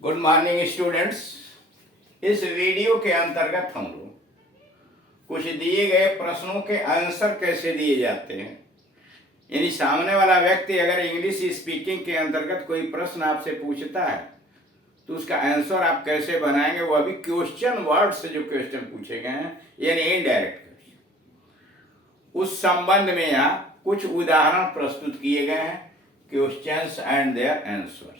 Good morning students. इस video के अंतर्गत हम लोग कुछ दिए गए प्रश्नों के आंसर कैसे दिए जाते हैं, यानी सामने वाला व्यक्ति अगर इंग्लिश स्पीकिंग के अंतर्गत कोई प्रश्न आपसे पूछता है तो उसका आंसर आप कैसे बनाएंगे, वो अभी क्वेश्चन वर्ड से जो क्वेश्चन पूछे गए हैं यानी इनडायरेक्ट क्वेश्चन, उस संबंध में यहाँ कुछ उदाहरण प्रस्तुत किए गए हैं, क्वेश्चंस एंड देयर आंसर्स।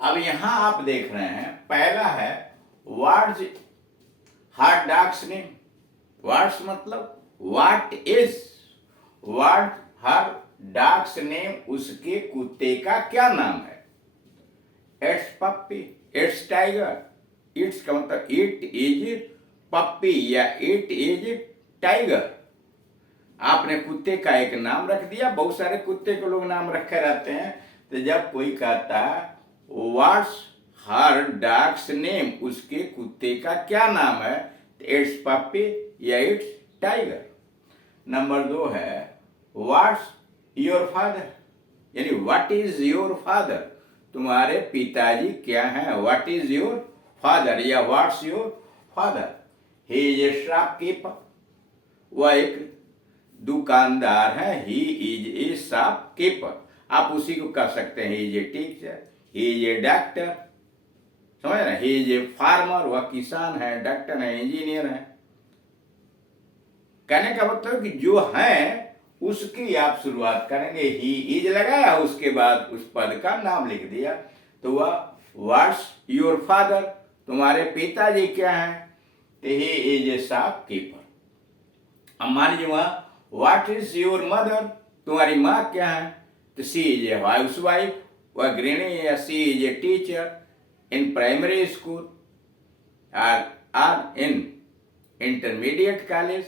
अब यहां आप देख रहे हैं, पहला है what's her dog's name. What's मतलब what is, what her dog's name, उसके कुत्ते का क्या नाम है। It's Puppy, it's Tiger, it's का मतलब इट इज पप्पी या इट इज टाइगर। आपने कुत्ते का एक नाम रख दिया, बहुत सारे कुत्ते को लोग नाम रखे रहते हैं, तो जब कोई कहता है व्हाट्स हर डॉग्स नेम, उसके कुत्ते का क्या नाम है, इट्स पप्पी या इट्स टाइगर। नंबर 2 है व्हाट्स योर फादर, यानी व्हाट इज योर फादर, तुम्हारे पिताजी क्या हैं। व्हाट इज योर फादर या what's your father. He is a shopkeeper, वह एक दुकानदार है। ही इज ए शॉपकीपर, आप उसी को कह सकते हैं। He is a teacher, he is a doctor, समझ रहे। ही इज ए फार्मर, वह किसान है, डॉक्टर है, इंजीनियर है। कहने का मतलब कि जो है उसकी आप शुरुआत करेंगे। ही इज लगाया, उसके बाद उस पद का नाम लिख दिया, तो वह व्हाट्स योर फादर, तुम्हारे पिताजी क्या हैं, तो ही इज ए शॉपकीपर। अब मान लीजिए वहां व्हाट इज योर मदर, तुम्हारी माँ क्या है, तो she is a housewife, वह गृहिणी है। She is a teacher in primary school और इन इंटरमीडिएट कॉलेज।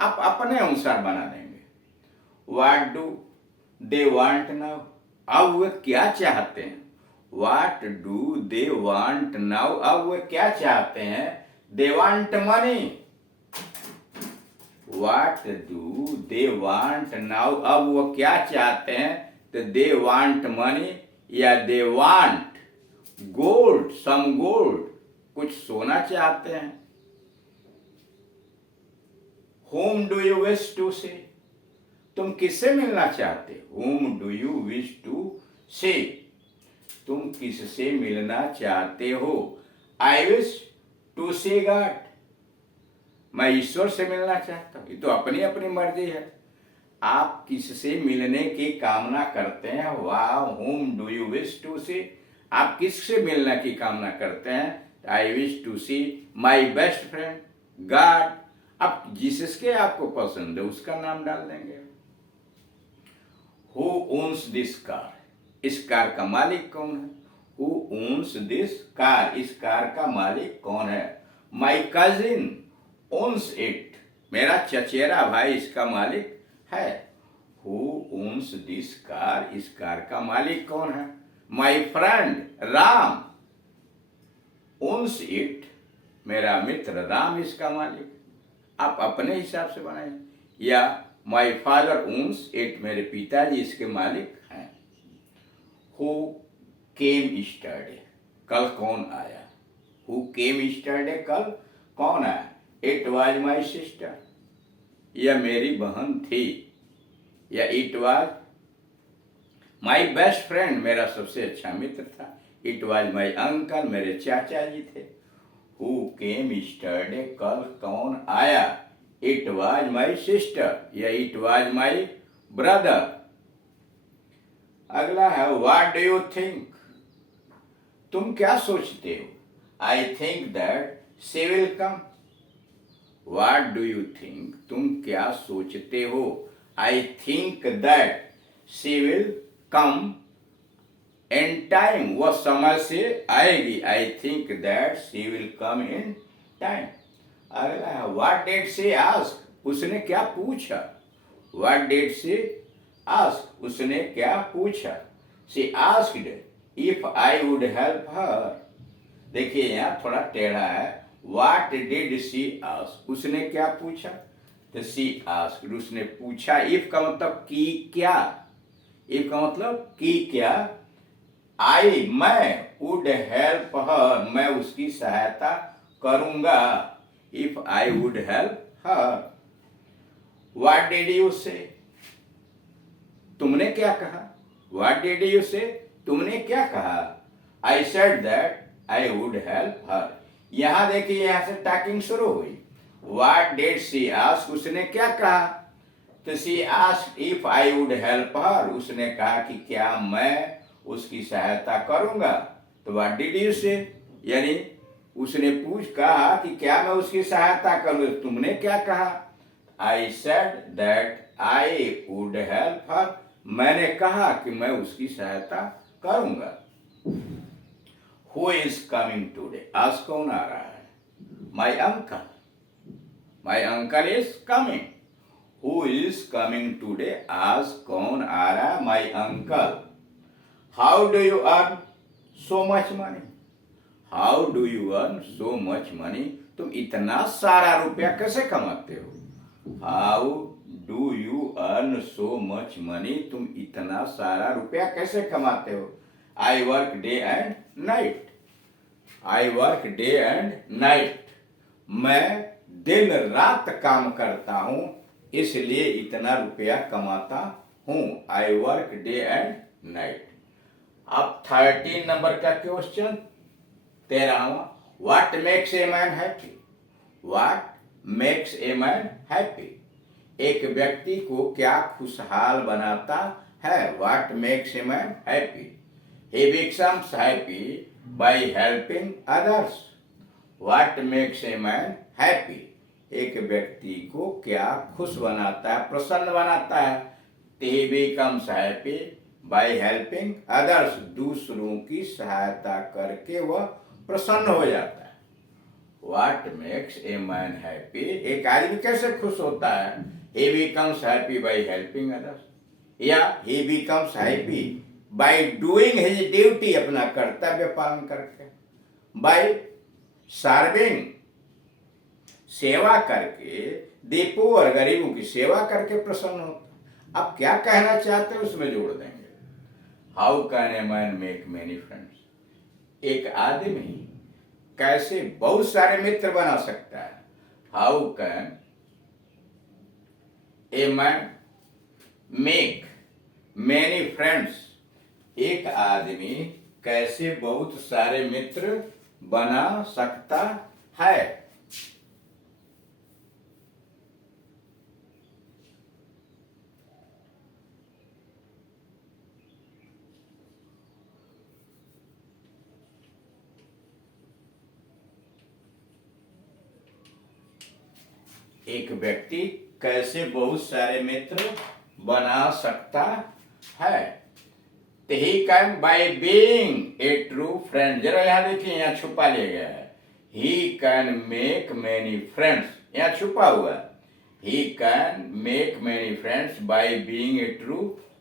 आप अपने अनुसार बना देंगे। What do they want now, अब वे क्या चाहते हैं। What do they want now, अब वे क्या चाहते हैं। They want money, what do they want now, अब वो क्या चाहते हैं, तो दे वांट मनी या they want gold, some gold, कुछ सोना चाहते हैं। Whom do you wish to see, तुम किससे मिलना चाहते हो। Whom do you wish to see, तुम किससे मिलना चाहते हो। I wish to see God, मैं ईश्वर से मिलना चाहता हूं। ये तो अपनी अपनी मर्जी है, आप किससे मिलने की कामना करते हैं। वाह, whom do you wish to see, आप किससे मिलने की कामना करते हैं। I wish to see my best friend God, अब जिसके आपको पसंद है उसका नाम डाल देंगे। Who owns this car, इस कार का मालिक कौन है। Who owns this car, इस कार का मालिक कौन है। My cousin owns it, मेरा चचेरा भाई इसका मालिक है। Who owns this car, इस कार का मालिक कौन है। My friend Ram owns it, मेरा मित्र राम इसका मालिक। आप अपने हिसाब से बनाए। या माई फादर owns it, मेरे पिताजी इसके मालिक हैं। Who came yesterday, कल कौन आया। Who came yesterday, कल कौन आया। It was my sister, यह मेरी बहन थी। या it was my best friend, मेरा सबसे अच्छा मित्र था। It was my uncle, मेरे चाचा जी थे। Who came yesterday, कल कौन आया। It was my sister या it was my brother। अगला है what do you think, तुम क्या सोचते हो। I think that she will come, what do you think, तुम क्या सोचते हो। I think that she will come in time, वह समय से आएगी। I think that she will come in time। अगला है what did she ask, उसने क्या पूछा। What did she ask, उसने क्या पूछा। She asked if I would help her, देखिए यहाँ थोड़ा टेढ़ा है। What did she ask, उसने क्या पूछा, तो she asked, उसने पूछा। if का मतलब की क्या, if का मतलब की क्या, मैं वुड हेल्प हर, मैं उसकी सहायता करूंगा। If I would help her. What did you से, तुमने क्या कहा। व्हाट डिड यू से, तुमने क्या कहा। I said that I would help her. यहां देखिए, यहां से टॉकिंग शुरू हुई। व्हाट डिड शी आस्क, उसने क्या कहा। तो she asked if I would help her, उसने कहा कि क्या मैं उसकी सहायता करूंगा। तो व्हाट डिड यू से, यानी उसने कहा कि क्या मैं उसकी सहायता करूं, तुमने क्या कहा। I said that I would help her, मैंने कहा कि मैं उसकी सहायता करूंगा। हु इज कमिंग टूडे, आज कौन आ रहा है। My uncle, my uncle is coming. Who is coming today, आज कौन आ रहा है। My uncle. How do you earn so much money, how do you earn so much money, तुम इतना सारा रुपया कैसे कमाते हो। How do you earn so much money, तुम इतना सारा रुपया कैसे कमाते हो। आई work day and night, I work day and night, मैं दिन रात काम करता हूं इसलिए इतना रुपया कमाता हूं। I work day and night. अब 13 नंबर का क्वेश्चन, 13वां। What makes a man happy, what makes a man happy, एक व्यक्ति को क्या खुशहाल बनाता है। What makes a man happy, he becomes happy by helping others. What makes a man happy, एक व्यक्ति को क्या खुश बनाता है, प्रसन्न बनाता है। He becomes happy by helping others, दूसरों की सहायता करके वह प्रसन्न हो जाता है। What makes a man happy, एक आदमी कैसे खुश होता है। He becomes happy by helping others, या he becomes happy by doing his duty, अपना कर्तव्य पालन करके। बाय सर्विंग, सेवा करके। द पुअर, गरीबों की सेवा करके प्रसन्न होता है। आप क्या कहना चाहते हैं उसमें जोड़ देंगे। How can a man make many friends, एक आदमी कैसे बहुत सारे मित्र बना सकता है। How can a man make many friends, एक आदमी कैसे बहुत सारे मित्र बना सकता है। एक व्यक्ति कैसे बहुत सारे मित्र बना सकता है। तो he can by being a true friend, जरा यहां देखिए, यहां छुपा लिया गया है। He can make many friends, यहां छुपा हुआ है। He can make many friends by being a true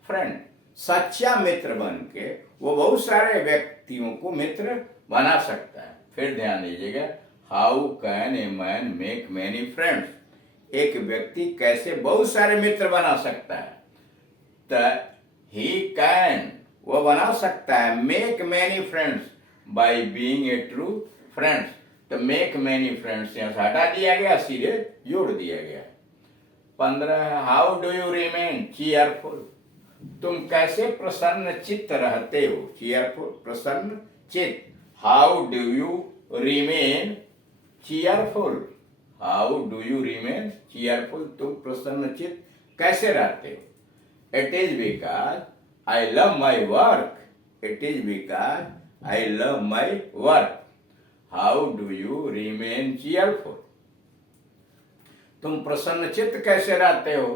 friend, सच्चा मित्र बन के वो बहुत सारे व्यक्तियों को मित्र बना सकता है। फिर ध्यान दीजिएगा, how can a man make many friends, एक व्यक्ति कैसे बहुत सारे मित्र बना सकता है। तो ही कैन, वो बना सकता है, make many friends by being a true friends. तो मेक मैनी फ्रेंड्स यहां से हटा दिया गया, सीधे जोड़ दिया गया। 15, how do you remain cheerful, तुम कैसे प्रसन्न चित्त रहते हो। चीयरफुल, प्रसन्न चित्त। How do you remain cheerful, how do you remain cheerful, तुम प्रसन्नचित्त कैसे रहते हो। It is because I love my work, it is because I love my work. How do you remain cheerful, तुम प्रसन्नचित्त कैसे रहते हो।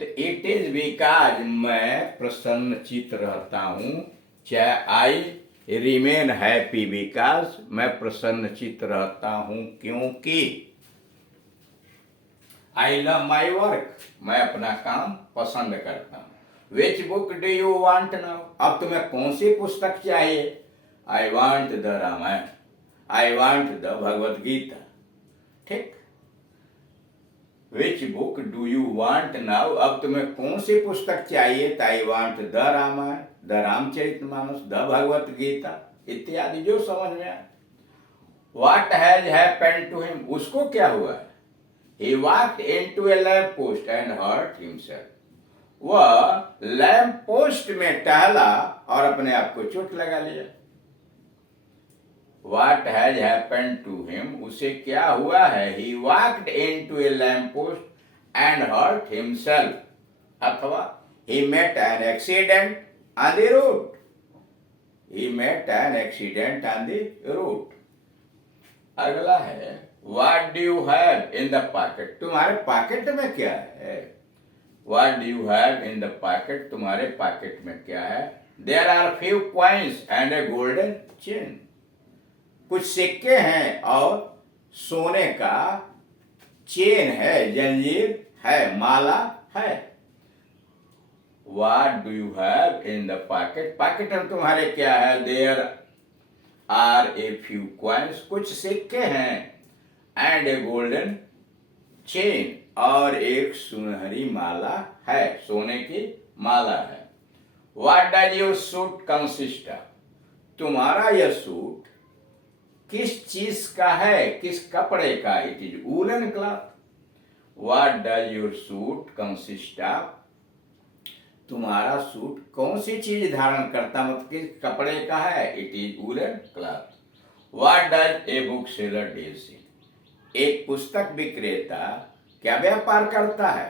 तो इट इज बिकॉज, मैं प्रसन्नचित्त रहता हूं। चाहे आई रिमेन हैप्पी बिकॉज, मैं प्रसन्नचित्त रहता हूं क्योंकि आई लव माई वर्क, मैं अपना काम पसंद करता हूं। Which book do you want now, अब तुम्हें कौन सी पुस्तक चाहिए। I want the Ramayana, I want the Bhagavad Gita. ठीक, which book do you want now, अब तुम्हें कौन सी पुस्तक चाहिए? I want the Ramayana, the Ramcharitmanas, the Bhagavad Gita इत्यादि जो समझ में आए। What has happened to him, उसको क्या हुआ है? He walked into a lamp post and hurt himself, वह लैम्प पोस्ट में टहला और अपने आप को चोट लगा लिया। What has happened to him, उसे क्या हुआ है? He walked into a lamp post and hurt himself, अथवा he met an accident on the road, he met an accident on the road। अगला है What do you have in the pocket, तुम्हारे pocket में क्या है? What do you have in the pocket, तुम्हारे pocket में क्या है? There are few coins and a golden chain, कुछ सिक्के हैं और सोने का चेन है, जंजीर है, माला है। What do you have in the pocket, pocket में तुम्हारे क्या है? There are a few coins, कुछ सिक्के हैं, and a golden chain, और एक सुनहरी माला है, सोने की माला है। What does your suit consist of, तुम्हारा यह सूट किस चीज का है, किस कपड़े का? It is woolen cloth। What does your suit consist of, तुम्हारा सूट कौन सी चीज धारण करता, मतलब किस कपड़े का है? It is woolen cloth। What does a bookseller deals in, एक पुस्तक विक्रेता क्या व्यापार करता है?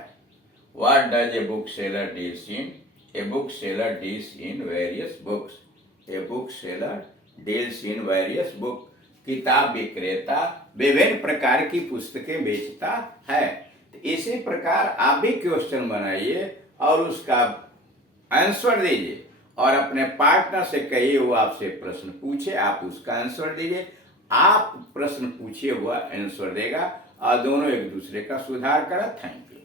What does a bookseller deals in, a bookseller deals in various books, a bookseller deals in various books, किताब विक्रेता विभिन्न प्रकार की पुस्तकें बेचता है। तो इसी प्रकार आप भी क्वेश्चन बनाइए और उसका आंसर दीजिए और अपने पार्टनर से कहिए वो आपसे प्रश्न पूछे, आप उसका आंसर दीजिए, आप प्रश्न पूछिए वह आंसर देगा और दोनों एक दूसरे का सुधार करें। Thank you.